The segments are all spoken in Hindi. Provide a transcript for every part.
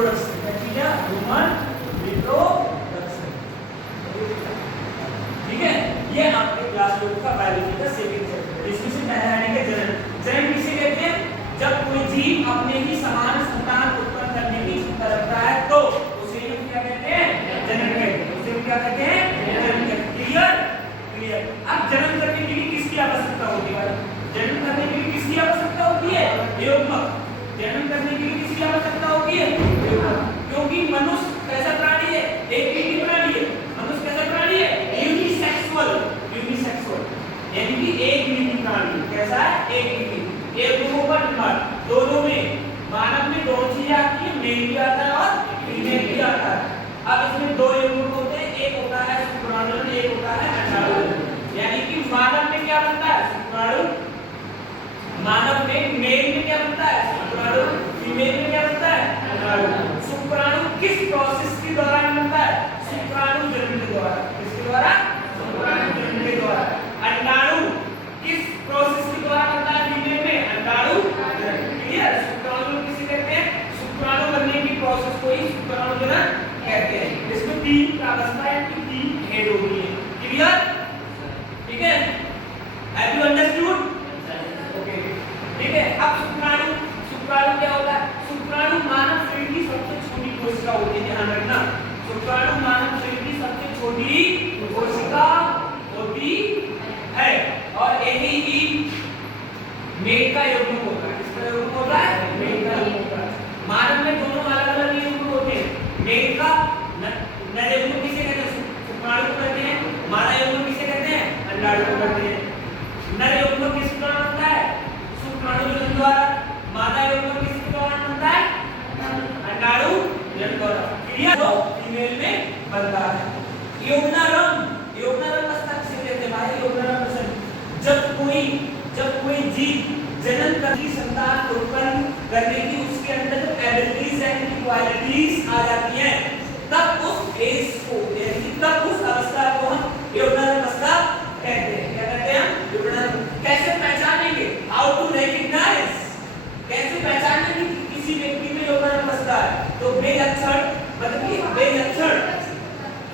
Reproduction, bacteria human reproduction. ठीक है, ये आपके क्लास 2 का बायोलॉजी का सेकंड चैप्टर है। इसमें से पहला है जनन। जनन किसे कहते हैं? जब कोई जीव अपने ही समान संतान उत्पन्न करने की क्षमता रखता है तो उसे हम क्या कहते हैं? जनन कहते हैं। उसे हम क्या कहते हैं? जनन कहते हैं। क्लियर? क्लियर। अब जनन करने के लिए किसकी आवश्यकता होती है? जनन करने के लिए किसकी आवश्यकता होती है? युग्मक। जनन करने के लिए किसकी आवश्यकता होती है? युग्मक। क्योंकि मनुष्य कैसा प्राणी है? एक लिंगी प्राणी है। मनुष्य कैसा प्राणी है? यूनिसेक्सुअल। यूनिसेक्सुअल यानी कि एक लिंगी प्राणी। कैसा है? एक लिंगी। एक लोगों का निर्माण दोनों में, मानव में दोनों चीजें आती है, मेल भी आता है और फीमेल भी आता है। अब इसमें दो युग्मक होते हैं, एक होता है शुक्राणु, एक होता है अंडाणु। यानी कि मानव में क्या बनता है? शुक्राणु। मानव में मेल में क्या बनता है? शुक्राणु। फीमेल में क्या बनता है? अंडाणु। शुक्राणु किस प्रोसेस के दौरान बनता है? शुक्राणु जन्म के द्वारा। किसके द्वारा? शुक्राणु जन्म के द्वारा। अंडाणु किस प्रोसेस के द्वारा बनता है? फीमेल में अंडाणु। क्लियर? शुक्राणु किसे कहते हैं? शुक्राणु बनने की प्रोसेस को ही शुक्राणु जनन कहते हैं। इसमें तीन अवस्थाएं की तीन हेड होती है। क्लियर? ठीक है, हैव यू अंडरस्टूड? ओके, ठीक है। अब शुक्राणु, शुक्राणु क्या होता है? शुक्राणु मानव शरीर की सबसे छोटी कोशिका होती है, ध्यान रखना। शुक्राणु मानव शरीर की सबसे छोटी कोशिका होती है और यही ही मेल का युग्मक होता है। किसका युग्मक होता है? मेल का युग्मक होता है। मानव में दोनों अलग-अलग युग्मक होते हैं। मेल का नर युग्मक किसे कहते हैं? शुक्राणु को कहते हैं। मादा युग्मक किसे कहते हैं? अंडाणु को कहते हैं। नर युग्मक किस द्वारा बनता है? शुक्राणु जनन द्वारा। मादा युग्मक किसके द्वारा बनता है? अंडाणु जनन द्वारा। क्लियर? तो फीमेल में बनता है। यौनारंभ, यौनारंभ अवस्था किसे कहते हैं भाई? यौनारंभ जब कोई जीव जनन करने की संतान उत्पन्न करने की उसके अंदर जो एबिलिटीज एंड क्वालिटीज आ जाती हैं, तब उस फेज को यानी तब उस अवस्था को हम यौनारंभ अवस्था कहते हैं। क्या कहते हैं हम? यौनारंभ। कैसे पहचानेंगे? How to recognise? कैसे पहचानेंगे कि किसी व्यक्ति में यौनारंभ अवस्था है? तो बेलक्षण, मतलब कि बेलक्षण,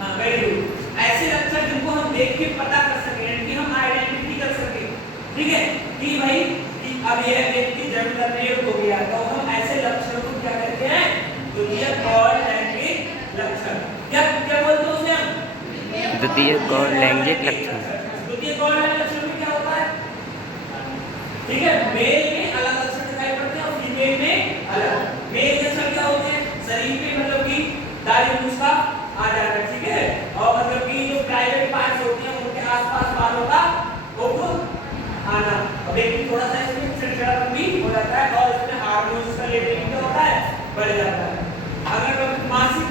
हां वेरी गुड, ऐसे लक्षण जिनको हम देख के पता कर सके, यानी कि हम आइडेंटिटी कर सके। ठीक है कि भाई कि अब यह व्यक्ति जन्म करने योग्य हो गया, तो हम ऐसे लक्षणों को क्या कहते हैं? द्वितीय गौण लैंगिक लक्षण। क्या क्या बोलते हैं उसे हम? द्वितीय गौण लैंगिक लक्षण। द्वितीय गौण लैंगिक लक्षण में क्या होता है? ठीक है, मेल में अलग लक्षण दिखाई पड़ते हैं और फीमेल में अलग। मेल लक्षण क्या होते हैं? शरीर पे मतलब कि दाढ़ी मूंछ का आ जाना, ठीक है, और मतलब कि जो प्राइवेट पार्ट्स होते हैं उनके आसपास बालों का उभर आना। अब एक थोड़ा सा इसमें चिड़चिड़ापन भी हो जाता है और इसमें हार्मोन्स का लेवल क्या होता है? बढ़ जाता है। अगर मासिक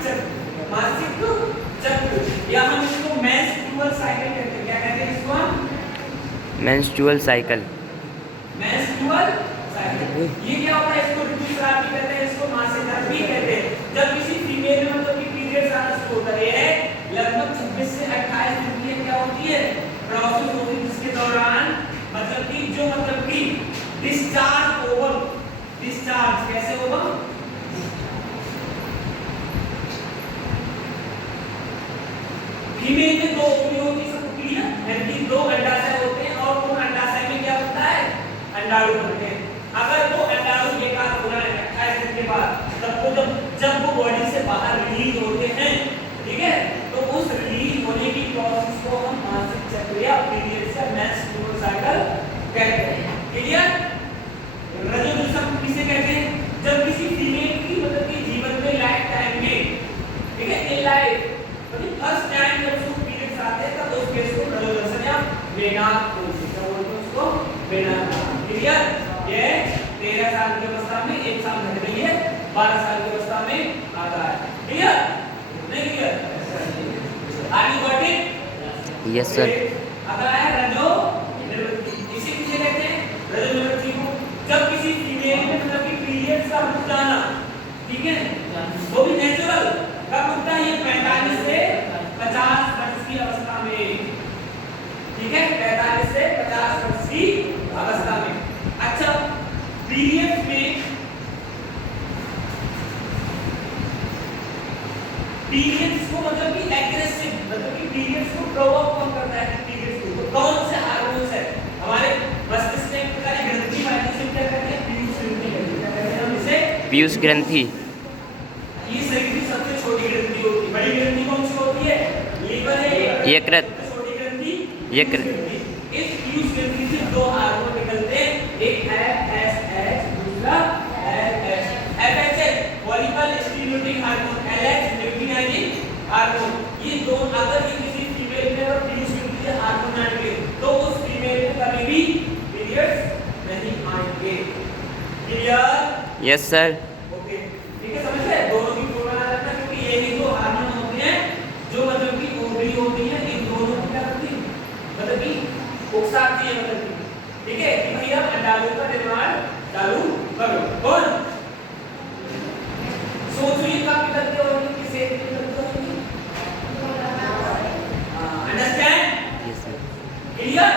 चक्र या हम इसको मेंस्ट्रुअल साइकिल कहते हैं। क्या कहते हैं इसको हम? Menstrual cycle. मेंस्ट्रुअल साइकिल ये क्या होता है? इसको ऋतुस्राव भी कहते हैं, इसको मासिक धर्म भी कहते हैं। जब किसी फीमेल में मतलब कि पीरियड्स आना शुरू होता है, लगभग 26 से 28 दिन की क्या होती है? प्रोसेस होती है, जिसके दौरान मतलब कि डिस्चार्ज ओवम, डिस्चार्ज कैसे ओवम? फीमेल में दो ओवरी होती है, सबको क्लियर? यानी कि दो अंडाशय होते हैं और उन अंडाशय में क्या होता है? अंडाणु बनते हैं। अगर वो अंडाणु एकाध हो जाए 28 दिन के बाद, तब वो जब वो बॉडी से बाहर रिलीज होते हैं, ठीक है, तो उस रिलीज होने की प्रोसेस को हम मासिक चक्र या पीरियड्स या मेंस्ट्रुअल साइकिल कहते हैं। क्लियर? रजोनिसम किसे कहते हैं? जब किसी फीमेल की मतलब कि जीवन में लाइफ टाइम में, ठीक है, इन लाइफ मतलब फर्स्ट टाइम जब उसको पीरियड्स आते हैं तब उस केस को रजोनिसम या मेनार्क बोलते हैं। क्या बोलते हैं उसको? मेनार्क। क्लियर? ये 13 साल की अवस्था में, एक साल घट गई है, 12 साल की अवस्था में आता है। क्लियर? नहीं क्लियर? आगे बढ़े? Yes sir. अगला है रजो निवृत्ति। इसे किसे कहते हैं? रजो निवृत्ति को जब किसी फीमेल में मतलब कि पीरियड्स का रुक जाना, ठीक है, वो भी नेचुरल कब रुकता है? ये 45 से 50 वर्ष की अवस्था में, ठीक है, 45 से 50 वर्ष की अवस्था में। अच्छा, पीरियड्स में पीरियड्स को मतलब कि एग्रेसिव मतलब कि पीरियड्स को प्रोवोक कौन करता है पीरियड्स को तो कौन से हार्मोन्स है हमारे मस्तिष्क में एक प्रकार की ग्रंथि माध्यम क्या करते हैं पीयूष ग्रंथि करते हैं हम इसे पीयूष ग्रंथि। ये शरीर की सबसे छोटी ग्रंथि होती है बड़ी ग्रंथि कौन सी होती है लीवर है यकृत। छोटी ग्रंथि यकृत। इस पीयूष ग्रंथि से दो हार्मोन निकलते हैं एक है एसएच दूसरा LH FSH follicle stimulating hormone LH luteinising hormone ये दो अगर ये किसी फीमेल में और पीयूष ग्रंथि से हार्मोन ना निकले तो उस फीमेल में कभी भी पीरियड्स नहीं आएंगे क्लियर यस सर। ओके ठीक है समझ गए दोनों की तुलना रखना क्योंकि ये ही दो हार्मोन होते हैं जो मतलब कि ओवरी होती है इन दोनों की क्या करती है मतलब कि उकसाती है मतलब कि ठीक है कि भैया अंडाणु का निर्माण चालू करो कौन सोचो ये कब निकलते होंगे किसे निकलते होंगे अंडरस्टैंड यस सर। क्लियर